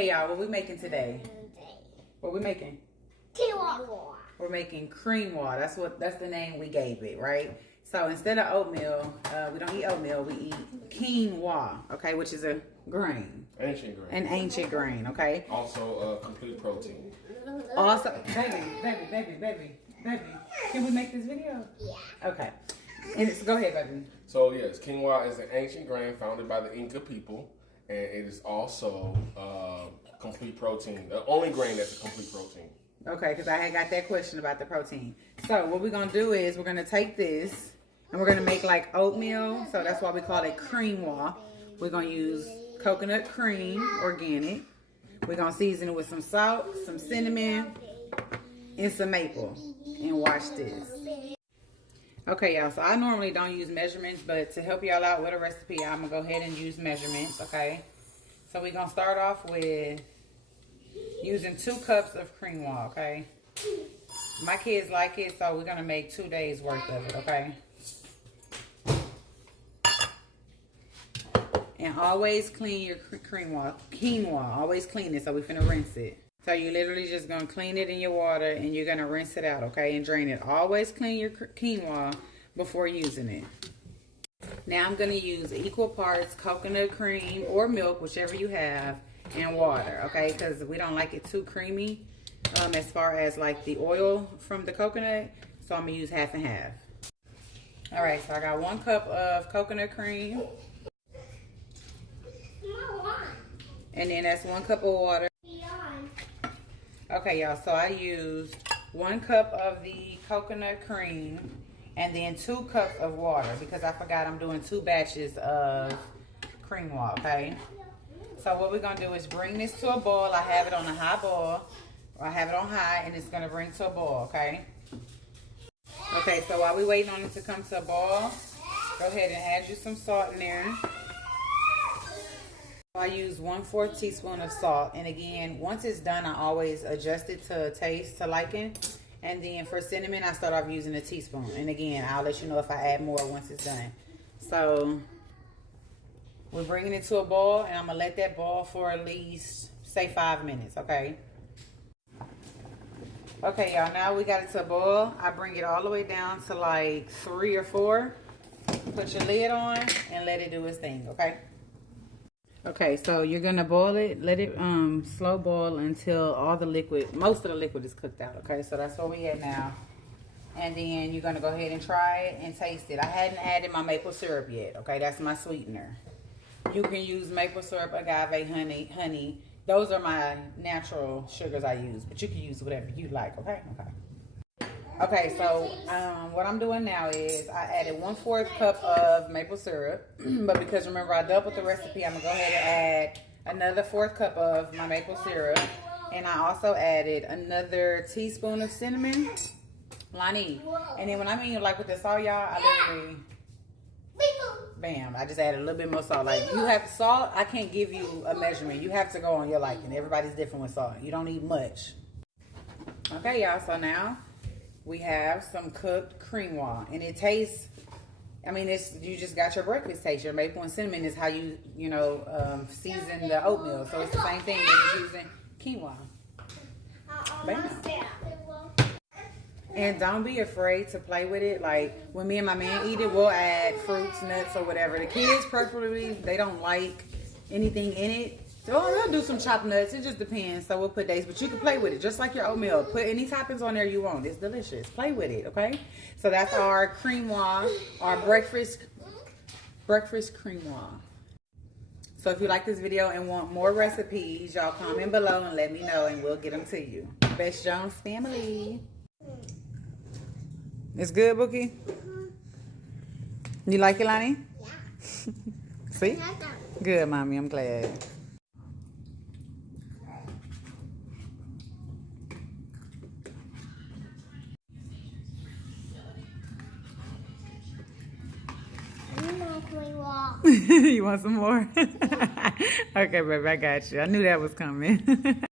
Okay, y'all, what we making today? What we making? Quinoa. We're making Creamoa. That's the name we gave it, right? So instead of oatmeal, we don't eat oatmeal. We eat quinoa, okay, which is a grain. Ancient grain. An ancient grain, okay. Also, complete protein. Also, baby. Can we make this video? Yeah. Okay. And go ahead, baby. So yes, quinoa is an ancient grain founded by the Inca people, and it is also complete protein. The only grain that's a complete protein. Okay, because I had got that question about the protein. So what we're gonna do is we're gonna take this and we're gonna make like oatmeal. So that's why we call it Creamoa. We're gonna use coconut cream, organic. We're gonna season it with some salt, some cinnamon, and some maple. And watch this. Okay, y'all, so I normally don't use measurements, but to help y'all out with a recipe, I'm gonna go ahead and use measurements, okay? So we're gonna start off with using 2 cups of Creamoa, okay? My kids like it, so we're gonna make 2 days worth of it, okay? And always clean your quinoa. Always clean it, so we're finna rinse it. So you're literally just gonna clean it in your water and you're gonna rinse it out, okay? And drain it. Always clean your quinoa before using it. Now I'm gonna use equal parts coconut cream or milk, whichever you have, and water, okay? Because we don't like it too creamy as far as like the oil from the coconut. So I'm gonna use half and half. All right, so I got 1 cup of coconut cream. And then that's 1 cup of water. Okay, y'all, so I used 1 cup of the coconut cream and then 2 cups of water because I forgot I'm doing 2 batches of Creamoa, okay? So what we're gonna do is bring this to a boil. I have it on a high boil. I have it on high and it's gonna bring to a boil, okay? Okay, so while we're waiting on it to come to a boil, go ahead and add you some salt in there. I use 1/4 teaspoon of salt, and again, once it's done, I always adjust it to taste, to liking. And then for cinnamon, I start off using a teaspoon. And again, I'll let you know if I add more once it's done. So we're bringing it to a boil, and I'm gonna let that boil for at least, say, 5 minutes, okay? Okay, y'all, now we got it to a boil. I bring it all the way down to like 3 or 4. Put your lid on and let it do its thing, okay? Okay, so you're gonna boil it, let it slow boil until all the liquid, most of the liquid is cooked out, okay? So that's what we at now. And then you're gonna go ahead and try it and taste it. I hadn't added my maple syrup yet, okay? That's my sweetener. You can use maple syrup, agave, honey. Those are my natural sugars I use, but you can use whatever you like, okay? Okay, so what I'm doing now is I added 1/4 cup of maple syrup, but because remember I doubled the recipe, I'm gonna go ahead and add another 1/4 cup of my maple syrup, and I also added another teaspoon of cinnamon, Lonnie. And then when I mean like with the salt, y'all, I literally, bam, I just added a little bit more salt. Like you have salt, I can't give you a measurement. You have to go on your liking. Everybody's different with salt. You don't need much. Okay, y'all. So now we have some cooked Creamoa, and it tastes, I mean, you just got your breakfast taste. Your maple and cinnamon is how you season the oatmeal. So it's the same thing as using quinoa. Bam. And don't be afraid to play with it. Like when me and my man eat it, we'll add fruits, nuts, or whatever. The kids, preferably, they don't like anything in it. So they'll do some chopped nuts. It just depends. So we'll put dates, but you can play with it just like your oatmeal. Put any toppings on there you want. It's delicious. Play with it, okay? So that's our Creamoa, our breakfast Creamoa. So if you like this video and want more recipes, y'all comment below and let me know, and we'll get them to you. Best Jones family. It's good, Bookie? You like it, Lonnie? Yeah. See? Good, Mommy. I'm glad. You want some more? Okay, baby, I got you. I knew that was coming.